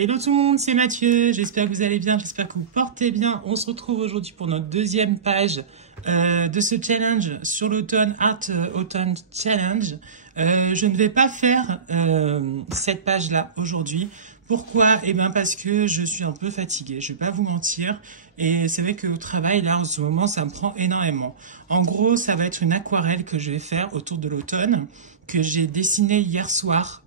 Hello tout le monde, c'est Mathieu, j'espère que vous allez bien, j'espère que vous portez bien. On se retrouve aujourd'hui pour notre deuxième page de ce challenge sur l'automne, Art Autumn Challenge. Je ne vais pas faire cette page-là aujourd'hui. Pourquoi? Eh bien parce que je suis un peu fatiguée, je vais pas vous mentir. Et c'est vrai qu'au travail, là, en ce moment, ça me prend énormément. En gros, ça va être une aquarelle que je vais faire autour de l'automne, que j'ai dessinée hier soir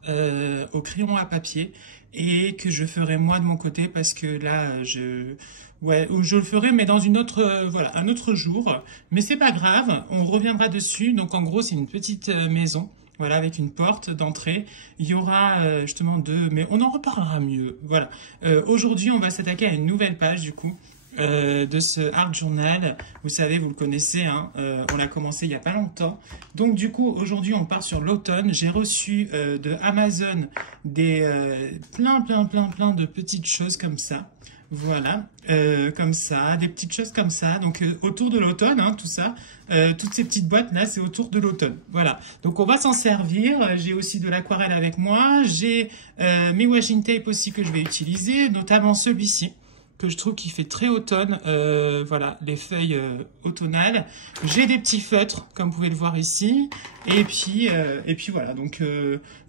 au crayon à papier et que je ferai moi de mon côté parce que là, je le ferai, mais dans une autre, voilà, un autre jour. Mais c'est pas grave, on reviendra dessus. Donc en gros, c'est une petite maison. Voilà, avec une porte d'entrée. Il y aura justement mais on en reparlera mieux. Voilà. Aujourd'hui, on va s'attaquer à une nouvelle page du coup de ce Art Journal. Vous savez, vous le connaissez, hein, on l'a commencé il n'y a pas longtemps. Donc du coup, aujourd'hui, on part sur l'automne. J'ai reçu de Amazon des plein de petites choses comme ça. Voilà, comme ça, des petites choses comme ça. Donc autour de l'automne, hein, tout ça, toutes ces petites boîtes là, c'est autour de l'automne. Voilà. Donc on va s'en servir. J'ai aussi de l'aquarelle avec moi. J'ai mes washing tape aussi que je vais utiliser, notamment celui-ci que je trouve qui fait très automne. Voilà, les feuilles automnales. J'ai des petits feutres, comme vous pouvez le voir ici. Et puis voilà. Donc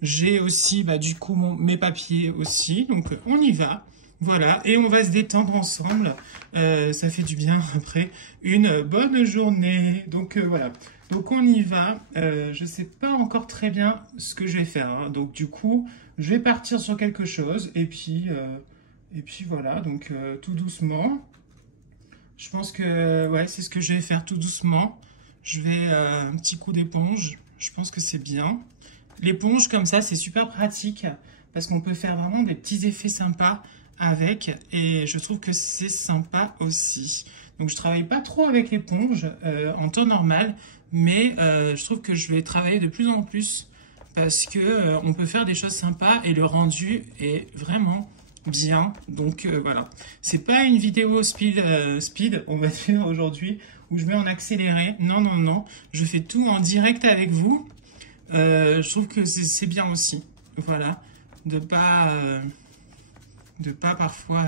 j'ai aussi, du coup, mes papiers aussi. Donc on y va. Voilà, et on va se détendre ensemble. Ça fait du bien après une bonne journée. Donc voilà, donc on y va. Je sais pas encore très bien ce que je vais faire, hein. Donc du coup, je vais partir sur quelque chose et puis voilà. Donc tout doucement. Je pense que ouais, c'est ce que je vais faire tout doucement. Je vais un petit coup d'éponge. Je pense que c'est bien. L'éponge comme ça, c'est super pratique parce qu'on peut faire vraiment des petits effets sympas avec, et je trouve que c'est sympa aussi. Donc je travaille pas trop avec l'éponge en temps normal, mais je trouve que je vais travailler de plus en plus parce que on peut faire des choses sympas et le rendu est vraiment bien. Donc voilà, c'est pas une vidéo speed on va dire aujourd'hui où je vais en accéléré. Non, je fais tout en direct avec vous. Je trouve que c'est bien aussi, voilà, de pas parfois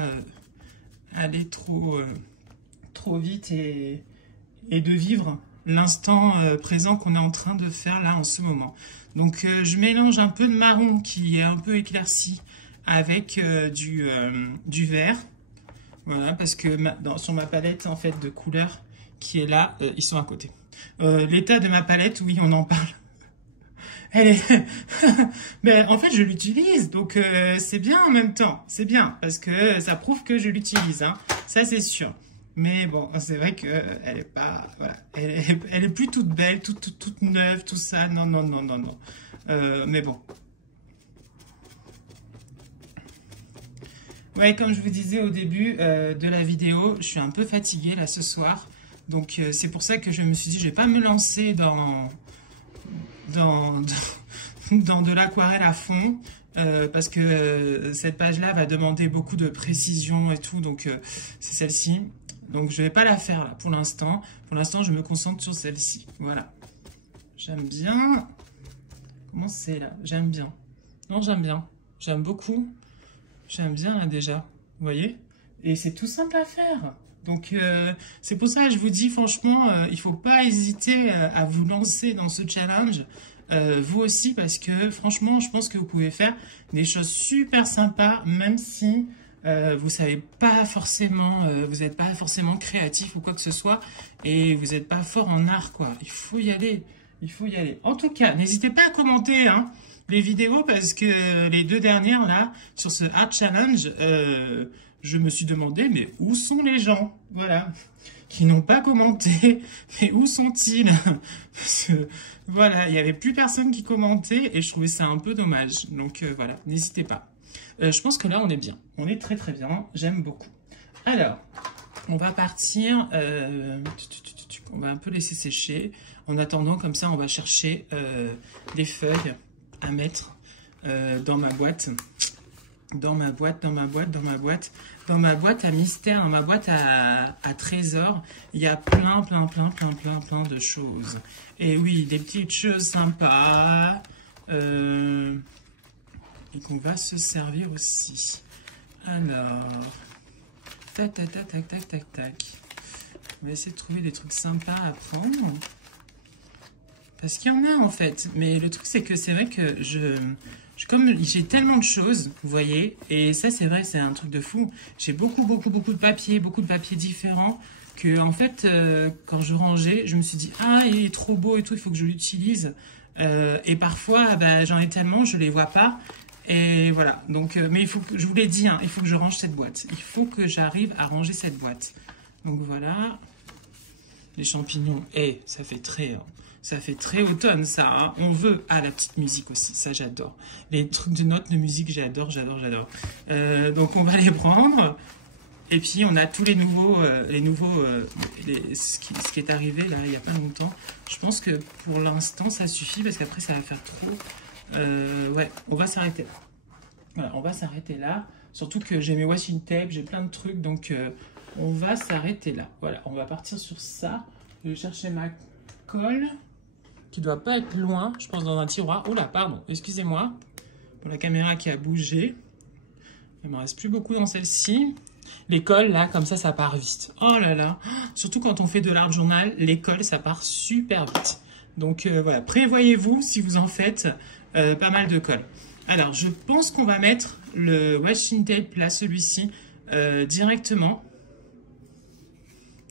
aller trop vite et de vivre l'instant présent qu'on est en train de faire là en ce moment. Donc je mélange un peu de marron qui est un peu éclairci avec du vert. Voilà, parce que sur ma palette en fait de couleurs qui est là, ils sont à côté. L'état de ma palette, oui, on en parle. Elle est... ben, en fait, je l'utilise, donc c'est bien en même temps. C'est bien, parce que ça prouve que je l'utilise, hein. Ça, c'est sûr. Mais bon, c'est vrai que elle est pas... Voilà. Elle est plus toute belle, toute neuve, tout ça. Non. Mais bon. Ouais, comme je vous disais au début de la vidéo, je suis un peu fatiguée, là, ce soir. Donc, c'est pour ça que je me suis dit, je vais pas me lancer dans de l'aquarelle à fond parce que cette page-là va demander beaucoup de précision et tout, donc c'est celle-ci. Donc je vais pas la faire là pour l'instant. Pour l'instant, je me concentre sur celle-ci. Voilà. J'aime bien. Comment c'est là? J'aime bien. Non, j'aime bien. J'aime beaucoup. J'aime bien là déjà. Vous voyez? Et c'est tout simple à faire. Donc c'est pour ça que je vous dis franchement, il faut pas hésiter à vous lancer dans ce challenge, vous aussi, parce que franchement, je pense que vous pouvez faire des choses super sympas, même si vous savez pas forcément, vous n'êtes pas forcément créatif ou quoi que ce soit, et vous n'êtes pas fort en art, quoi. Il faut y aller, il faut y aller. En tout cas, n'hésitez pas à commenter, hein, les vidéos, parce que les deux dernières là sur ce Art Challenge. Je me suis demandé, mais où sont les gens, voilà, qui n'ont pas commenté, mais où sont-ils? Parce que, voilà, il n'y avait plus personne qui commentait et je trouvais ça un peu dommage. Donc voilà, n'hésitez pas. Je pense que là, on est bien. On est très bien, j'aime beaucoup. Alors, on va partir, on va un peu laisser sécher. En attendant, comme ça, on va chercher des feuilles à mettre dans ma boîte. Dans ma boîte à mystère, dans ma boîte à trésors, il y a plein de choses. Et oui, des petites choses sympas et qu'on va se servir aussi. Alors, tac, tac, tac, tac, tac, tac, tac. On va essayer de trouver des trucs sympas à prendre. Parce qu'il y en a en fait. Mais le truc, c'est que c'est vrai que comme j'ai tellement de choses, vous voyez, et ça, c'est vrai, c'est un truc de fou. J'ai beaucoup de papiers différents. Que en fait, quand je rangeais, je me suis dit, ah, il est trop beau et tout, il faut que je l'utilise. Et parfois, bah, j'en ai tellement, je les vois pas. Et voilà. Donc, mais il faut que, je vous l'ai dit, hein, il faut que je range cette boîte. Il faut que j'arrive à ranger cette boîte. Donc voilà. Les champignons, ça fait très automne, ça. Hein. On veut. Ah, la petite musique aussi, ça j'adore. Les trucs de notes de musique, j'adore. Donc on va les prendre. Et puis on a tous les nouveaux, ce qui est arrivé là il n'y a pas longtemps. Je pense que pour l'instant ça suffit parce qu'après ça va faire trop. Ouais, on va s'arrêter là. Voilà, on va s'arrêter là. Surtout que j'ai mes washing tape, j'ai plein de trucs, donc on va s'arrêter là. Voilà, on va partir sur ça. Je vais chercher ma colle qui doit pas être loin, je pense dans un tiroir. Oula, pardon, excusez-moi pour la caméra qui a bougé. Il me reste plus beaucoup dans celle-ci. Les colles, là, comme ça part vite. Oh là là. Surtout quand on fait de l'art journal, les colles, ça part super vite. Donc voilà, prévoyez-vous si vous en faites pas mal de colles. Alors, je pense qu'on va mettre le washing tape, là, celui-ci, directement.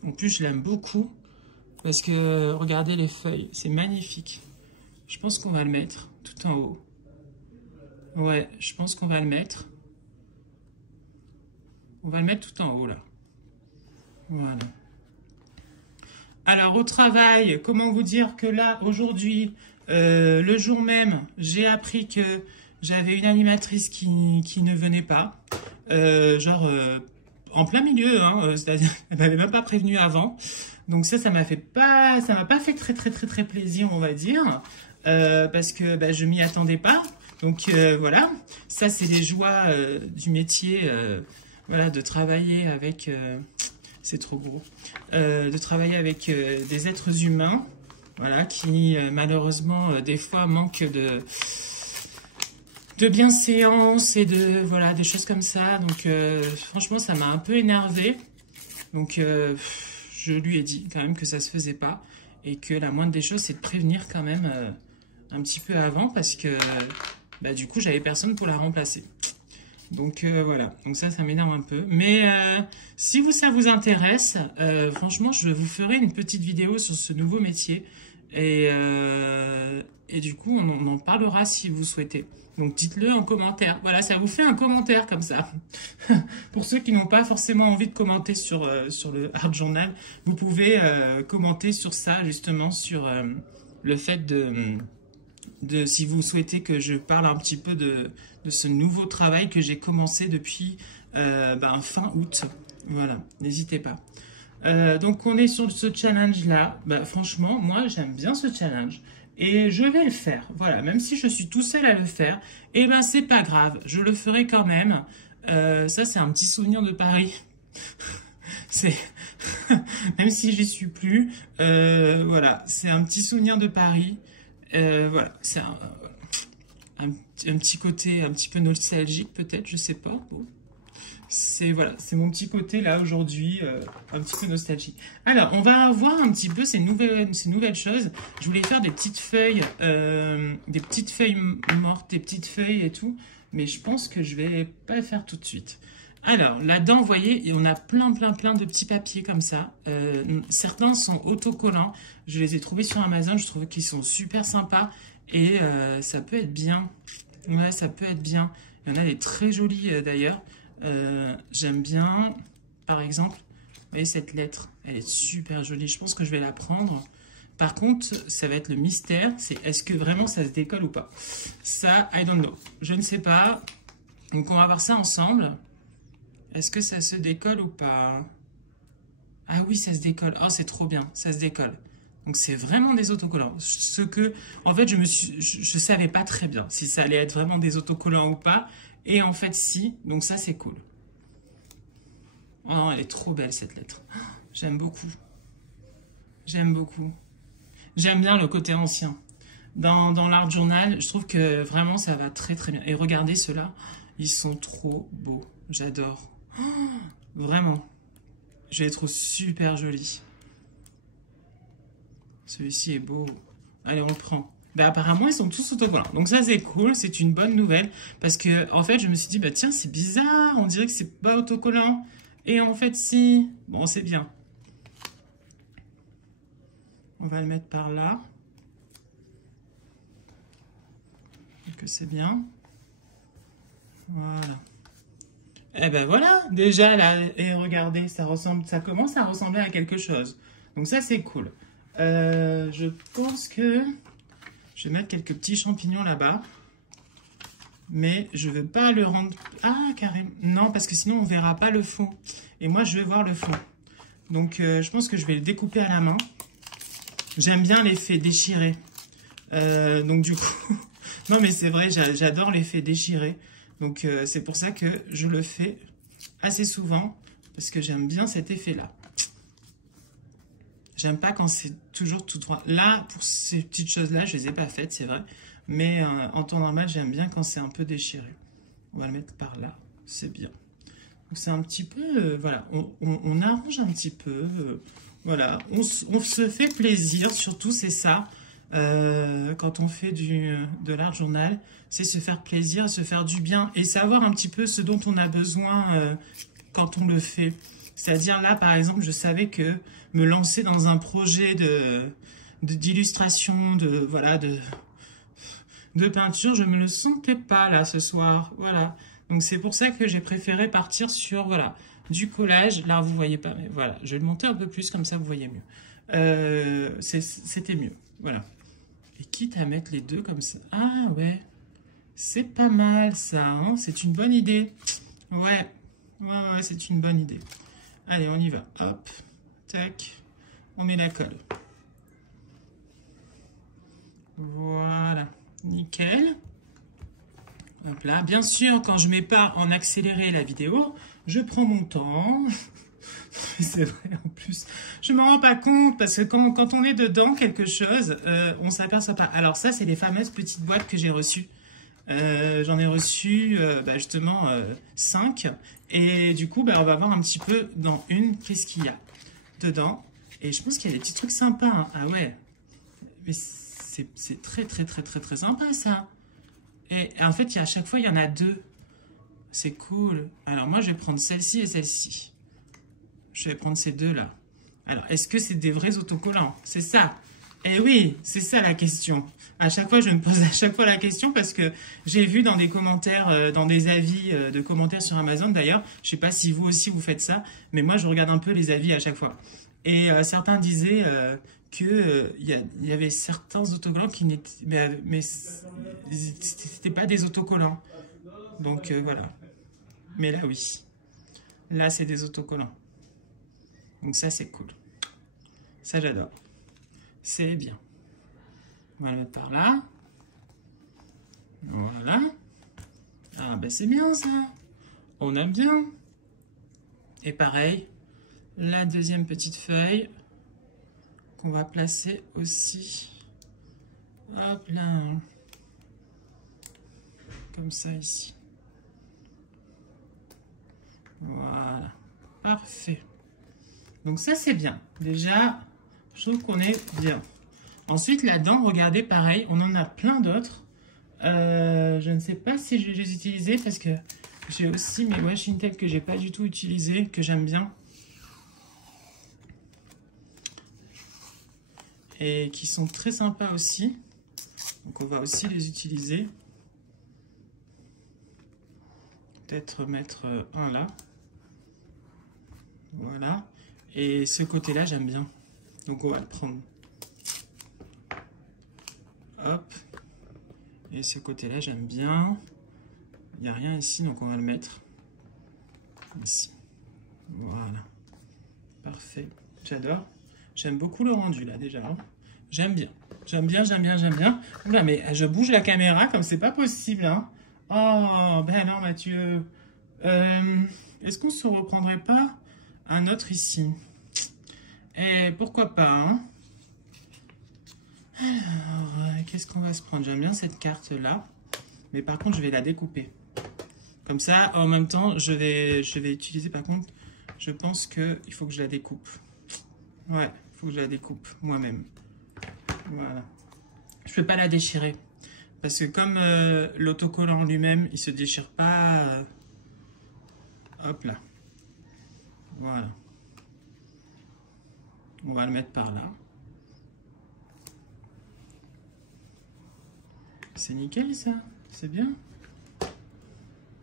En plus, je l'aime beaucoup. Parce que, regardez les feuilles, c'est magnifique. Je pense qu'on va le mettre tout en haut. Ouais, je pense qu'on va le mettre. On va le mettre tout en haut, là. Voilà. Alors, au travail, comment vous dire que là, aujourd'hui, le jour même, j'ai appris que j'avais une animatrice qui ne venait pas. En plein milieu, hein, c'est-à-dire, elle m'avait même pas prévenu avant. Donc ça m'a pas fait très plaisir, on va dire, parce que bah, je m'y attendais pas. Donc voilà, ça c'est les joies du métier, voilà, de travailler avec, c'est trop gros, de travailler avec des êtres humains, voilà, qui malheureusement des fois manquent de bienséance et de voilà des choses comme ça. Donc franchement ça m'a un peu énervée. Donc je lui ai dit quand même que ça se faisait pas et que la moindre des choses c'est de prévenir quand même un petit peu avant parce que bah, du coup j'avais personne pour la remplacer. Donc voilà, donc ça m'énerve un peu. Mais si ça vous intéresse, franchement je vous ferai une petite vidéo sur ce nouveau métier et du coup on en parlera si vous souhaitez. Donc dites-le en commentaire. Voilà, ça vous fait un commentaire comme ça. Pour ceux qui n'ont pas forcément envie de commenter sur le Art Journal, vous pouvez commenter sur ça, justement, sur le fait de si vous souhaitez que je parle un petit peu de ce nouveau travail que j'ai commencé depuis fin août. Voilà, n'hésitez pas. Donc on est sur ce challenge-là. Bah, franchement, moi j'aime bien ce challenge. Et je vais le faire, voilà, même si je suis tout seul à le faire, et ben c'est pas grave, je le ferai quand même. Ça c'est un petit souvenir de Paris. C'est même si j'y suis plus, voilà, c'est un petit souvenir de Paris. Voilà, c'est un petit côté un petit peu nostalgique peut-être, je sais pas. Bon. C'est voilà, c'est mon petit côté là aujourd'hui, un petit peu nostalgique. Alors, on va voir un petit peu ces nouvelles choses. Je voulais faire des petites feuilles mortes, des petites feuilles et tout, mais je pense que je vais pas le faire tout de suite. Alors, là-dedans, vous voyez, on a plein de petits papiers comme ça. Certains sont autocollants. Je les ai trouvés sur Amazon. Je trouve qu'ils sont super sympas et ça peut être bien. Ouais, ça peut être bien. Il y en a des très jolis d'ailleurs. J'aime bien, par exemple, vous voyez cette lettre, elle est super jolie, je pense que je vais la prendre. Par contre, ça va être le mystère, c'est est-ce que vraiment ça se décolle ou pas. Ça, I don't know, je ne sais pas. Donc on va voir ça ensemble. Est-ce que ça se décolle ou pas? Ah oui, ça se décolle, oh c'est trop bien, ça se décolle. Donc c'est vraiment des autocollants. En fait, je savais pas très bien si ça allait être vraiment des autocollants ou pas. Et en fait, si. Donc ça, c'est cool. Oh non, elle est trop belle, cette lettre. J'aime beaucoup. J'aime beaucoup. J'aime bien le côté ancien. Dans l'art journal, je trouve que vraiment, ça va très bien. Et regardez ceux-là. Ils sont trop beaux. J'adore. Oh, vraiment. Je les trouve super jolis. Celui-ci est beau. Allez, on le prend. Ben, apparemment, ils sont tous autocollants. Donc ça, c'est cool. C'est une bonne nouvelle. Parce que, en fait, je me suis dit, bah tiens, c'est bizarre. On dirait que c'est pas autocollant. Et en fait, si. Bon, c'est bien. On va le mettre par là. Donc c'est bien. Voilà. Et ben voilà. Déjà, là, et regardez, ça commence à ressembler à quelque chose. Donc ça, c'est cool. Je pense que je vais mettre quelques petits champignons là-bas. Mais je ne veux pas le rendre... Ah, carrément. Non, parce que sinon, on ne verra pas le fond. Et moi, je veux voir le fond. Donc, je pense que je vais le découper à la main. J'aime bien l'effet déchiré. Donc, du coup... non, mais c'est vrai, j'adore l'effet déchiré. Donc, c'est pour ça que je le fais assez souvent. Parce que j'aime bien cet effet-là. J'aime pas quand c'est toujours tout droit. Là, pour ces petites choses-là, je les ai pas faites, c'est vrai. Mais en temps normal, j'aime bien quand c'est un peu déchiré. On va le mettre par là, c'est bien. Donc c'est un petit peu, voilà, on arrange un petit peu. Voilà, on se fait plaisir, surtout c'est ça. Quand on fait de l'art journal, c'est se faire plaisir, se faire du bien et savoir un petit peu ce dont on a besoin quand on le fait. C'est-à-dire là, par exemple, je savais que me lancer dans un projet d'illustration, voilà, de peinture, je me le sentais pas là ce soir. Voilà. Donc c'est pour ça que j'ai préféré partir sur voilà, du collage. Là, vous voyez pas, mais voilà, je vais le monter un peu plus comme ça vous voyez mieux. C'était mieux. Voilà. Et quitte à mettre les deux comme ça. Ah ouais. C'est pas mal ça, hein, c'est une bonne idée. Ouais. Ouais, c'est une bonne idée. Allez, on y va. Hop. Tac. On met la colle. Voilà. Nickel. Hop là. Bien sûr, quand je ne mets pas en accéléré la vidéo, je prends mon temps. C'est vrai, en plus. Je ne m'en rends pas compte parce que quand on est dedans quelque chose, on ne s'aperçoit pas. Alors ça, c'est les fameuses petites boîtes que j'ai reçues. J'en ai reçu justement 5. Et du coup, on va voir un petit peu dans une, qu'est-ce qu'il y a dedans. Et je pense qu'il y a des petits trucs sympas. Hein. Ah ouais. Mais c'est très, très, très, très, très sympa, ça. Et en fait, à chaque fois, il y en a 2. C'est cool. Alors, moi, je vais prendre celle-ci et celle-ci. Je vais prendre ces deux-là. Alors, est-ce que c'est des vrais autocollants? C'est ça. Eh oui, c'est ça la question. À chaque fois, je me pose à chaque fois la question parce que j'ai vu dans des commentaires, dans des avis de commentaires sur Amazon d'ailleurs, je sais pas si vous aussi vous faites ça, mais moi je regarde un peu les avis à chaque fois. Et certains disaient que y avait certains autocollants qui n'étaient, mais c'était pas des autocollants. Donc voilà. Mais là oui, là c'est des autocollants. Donc ça c'est cool. Ça j'adore. C'est bien. On va le mettre par là. Voilà. Ah ben c'est bien ça. On aime bien. Et pareil, la deuxième petite feuille qu'on va placer aussi. Hop là. Comme ça ici. Voilà. Parfait. Donc ça c'est bien. Déjà, je trouve qu'on est bien. Ensuite, là-dedans, regardez, pareil, on en a plein d'autres. Je ne sais pas si je vais les utiliser parce que j'ai aussi mes washi tape que j'ai pas du tout utilisé, que j'aime bien. Et qui sont très sympas aussi. Donc on va aussi les utiliser. Peut-être mettre un là. Voilà. Et ce côté-là, j'aime bien. Donc on va le prendre. Hop. Et ce côté-là, j'aime bien. Il n'y a rien ici, donc on va le mettre ici. Voilà. Parfait. J'adore. J'aime beaucoup le rendu, là, déjà. J'aime bien. J'aime bien, j'aime bien, j'aime bien. Oula, mais je bouge la caméra comme c'est pas possible, hein. Oh, ben alors, Mathieu. Est-ce qu'on se reprendrait pas un autre ici? Et pourquoi pas, hein? Alors, qu'est-ce qu'on va se prendre? J'aime bien cette carte-là. Mais par contre, je vais la découper. Comme ça, en même temps, je vais utiliser, par contre, je pense qu'il faut que je la découpe. Ouais, il faut que je la découpe moi-même. Voilà. Je peux pas la déchirer. Parce que comme l'autocollant lui-même, il se déchire pas. Hop là. Voilà. On va le mettre par là. C'est nickel ça. C'est bien.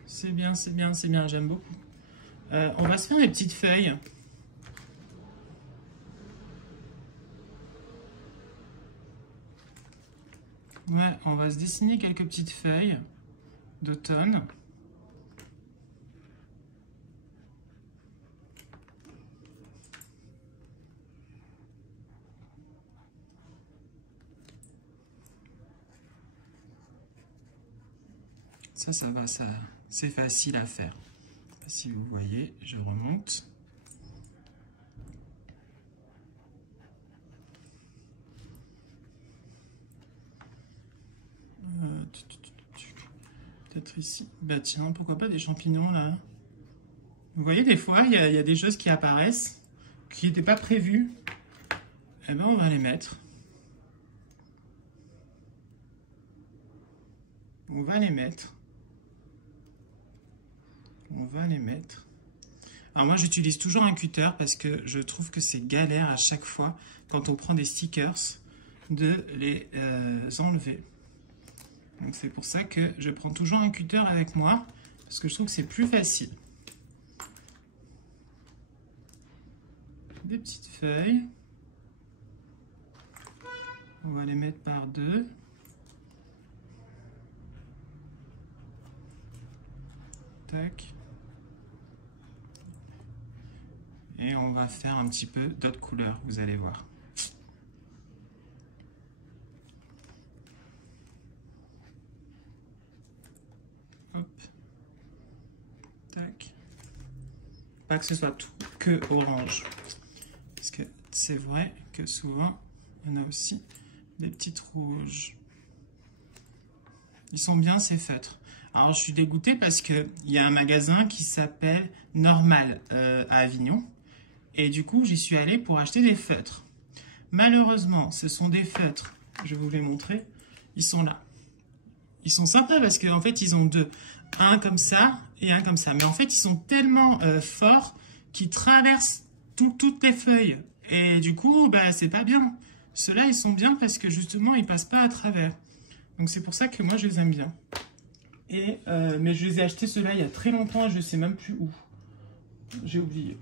C'est bien, c'est bien, c'est bien. J'aime beaucoup. On va se faire des petites feuilles. Ouais, on va se dessiner quelques petites feuilles d'automne. Ça va, ça, c'est facile à faire. Si vous voyez, je remonte. Peut-être ici. Bah tiens, pourquoi pas des champignons là? Vous voyez, des fois, il y a des choses qui apparaissent, qui n'étaient pas prévues. Eh ben, on va les mettre. On va les mettre. On va les mettre. Alors moi, j'utilise toujours un cutter parce que je trouve que c'est galère à chaque fois, quand on prend des stickers, de les enlever. Donc c'est pour ça que je prends toujours un cutter avec moi, parce que je trouve que c'est plus facile. Des petites feuilles. On va les mettre par deux. Tac. Et on va faire un petit peu d'autres couleurs, vous allez voir. Hop. Tac. Pas que ce soit tout que orange. Parce que c'est vrai que souvent, on a aussi des petites rouges. Ils sont bien ces feutres. Alors je suis dégoûtée parce qu'il y a un magasin qui s'appelle Normal à Avignon. Et du coup, j'y suis allée pour acheter des feutres. Malheureusement, ce sont des feutres, je vais vous les montrer, ils sont là. Ils sont sympas parce qu'en fait, ils ont deux. Un comme ça et un comme ça. Mais en fait, ils sont tellement forts qu'ils traversent toutes les feuilles. Et du coup, bah, c'est pas bien. Ceux-là, ils sont bien parce que justement, ils passent pas à travers. Donc c'est pour ça que moi, je les aime bien. Et, mais je les ai achetés ceux-là il y a très longtemps et je sais même plus où. J'ai oublié.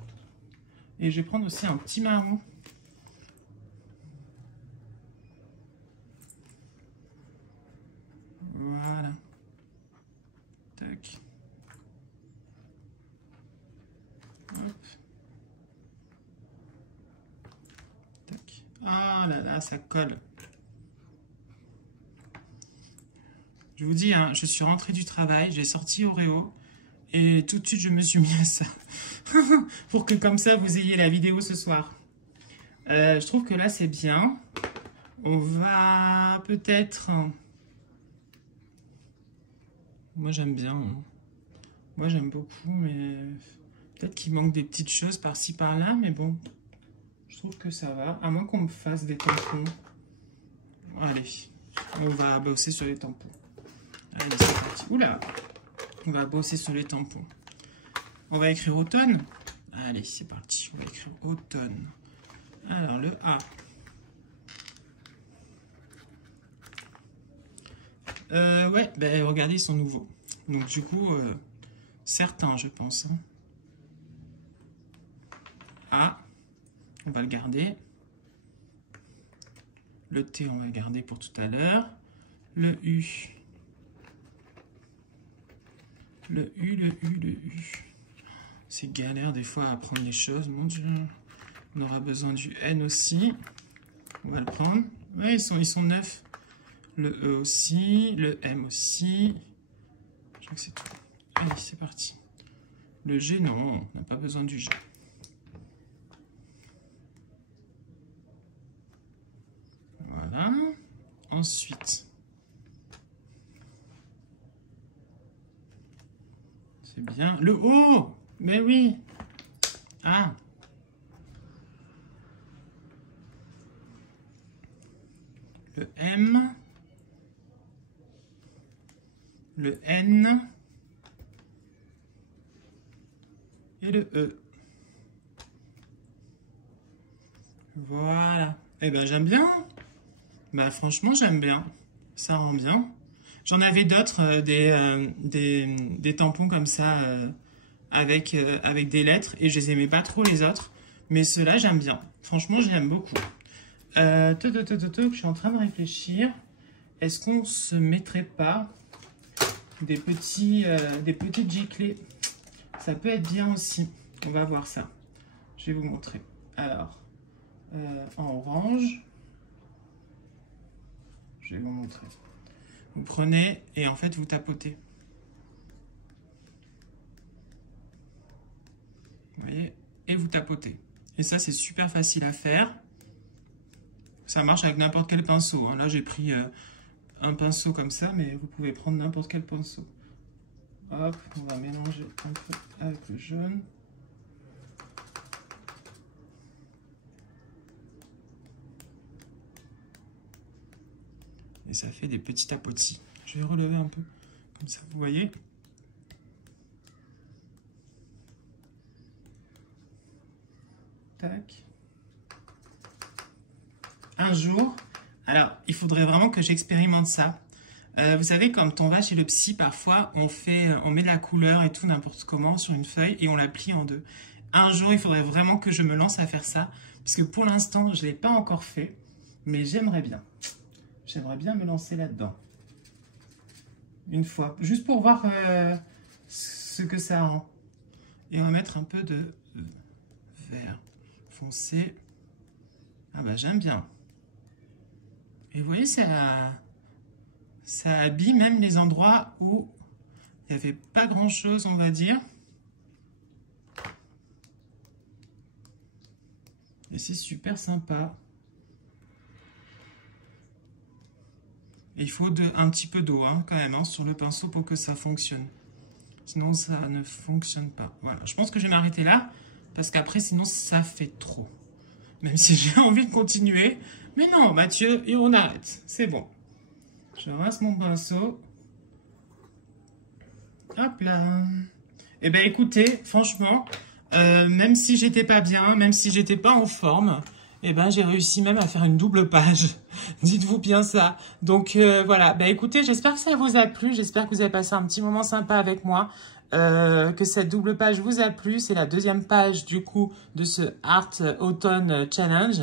Et je vais prendre aussi un petit marron. Voilà. Tac. Hop. Tac. Ah là là, ça colle. Je vous dis, hein, je suis rentrée du travail, j'ai sorti Oreo et tout de suite je me suis mis à ça. Pour que comme ça vous ayez la vidéo ce soir. Je trouve que là c'est bien. On va peut-être... Moi j'aime bien. Hein. Moi j'aime beaucoup, mais peut-être qu'il manque des petites choses par-ci par-là, mais bon, je trouve que ça va. À moins qu'on me fasse des tampons. Allez, on va bosser sur les tampons. Allez, c'est parti. Oula! On va bosser sur les tampons. On va écrire automne. Allez, c'est parti. On va écrire automne. Alors, le A. Ouais, ben regardez, ils sont nouveaux. Donc, du coup, certains, je pense. Hein. A. On va le garder. Le T, on va le garder pour tout à l'heure. Le U. Le U, le U, le U. C'est galère des fois à prendre les choses, mon Dieu. On aura besoin du N aussi. On va le prendre. Ouais, ils sont 9. Le E aussi, le M aussi. Je crois que c'est tout. Allez, c'est parti. Le G, non, on n'a pas besoin du G. Voilà. Ensuite... C'est bien. Le O, mais oui. Ah. Le M. Le N. Et le E. Voilà. Eh ben, j'aime bien. Bah, franchement, j'aime bien. Ça rend bien. J'en avais d'autres, des tampons comme ça, avec des lettres. Et je les aimais pas trop, les autres. Mais ceux-là, j'aime bien. Franchement, je l'aime beaucoup. Je suis en train de réfléchir. Est-ce qu'on se mettrait pas des petites giclées? Ça peut être bien aussi. On va voir ça. Je vais vous montrer. Alors, en orange, je vais vous montrer. Vous prenez et en fait vous tapotez. Vous voyez? Et vous tapotez. Et ça, c'est super facile à faire. Ça marche avec n'importe quel pinceau. Hein. Là, j'ai pris un pinceau comme ça, mais vous pouvez prendre n'importe quel pinceau. Hop, on va mélanger un peu avec le jaune. Et ça fait des petits tapotis. Je vais relever un peu, comme ça, vous voyez. Tac. Un jour, alors, il faudrait vraiment que j'expérimente ça. Vous savez, quand on va chez le psy, parfois, on met de la couleur et tout, n'importe comment, sur une feuille et on la plie en deux. Un jour, il faudrait vraiment que je me lance à faire ça, parce que pour l'instant, je ne l'ai pas encore fait, mais j'aimerais bien. J'aimerais bien me lancer là-dedans. Une fois, juste pour voir ce que ça rend. Et on va mettre un peu de vert foncé. Ah bah, j'aime bien. Et vous voyez, ça habille même les endroits où il n'y avait pas grand-chose, on va dire. Et c'est super sympa. Et il faut un petit peu d'eau quand même hein, sur le pinceau pour que ça fonctionne. Sinon, ça ne fonctionne pas. Voilà, je pense que je vais m'arrêter là parce qu'après, sinon, ça fait trop. Même si j'ai envie de continuer. Mais non, Mathieu, et on arrête. C'est bon. Je ramasse mon pinceau. Hop là. Eh bien, écoutez, franchement, même si j'étais pas bien, même si j'étais pas en forme, eh ben, j'ai réussi même à faire une double page. Dites-vous bien ça. Donc, voilà. Ben, écoutez, j'espère que ça vous a plu. J'espère que vous avez passé un petit moment sympa avec moi. Que cette double page vous a plu. C'est la deuxième page, du coup, de ce Art Autumn Challenge.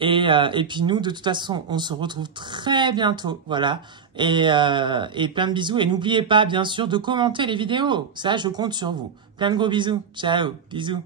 Et puis nous, de toute façon, on se retrouve très bientôt, voilà. Et plein de bisous. Et n'oubliez pas, bien sûr, de commenter les vidéos. Ça, je compte sur vous. Plein de gros bisous. Ciao, bisous.